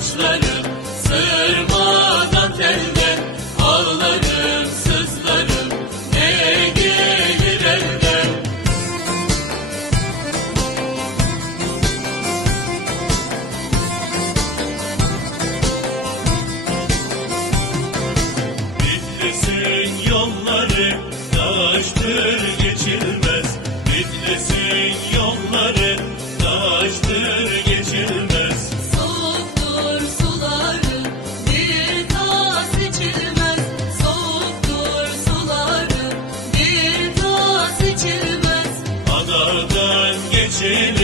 Karadır Adadan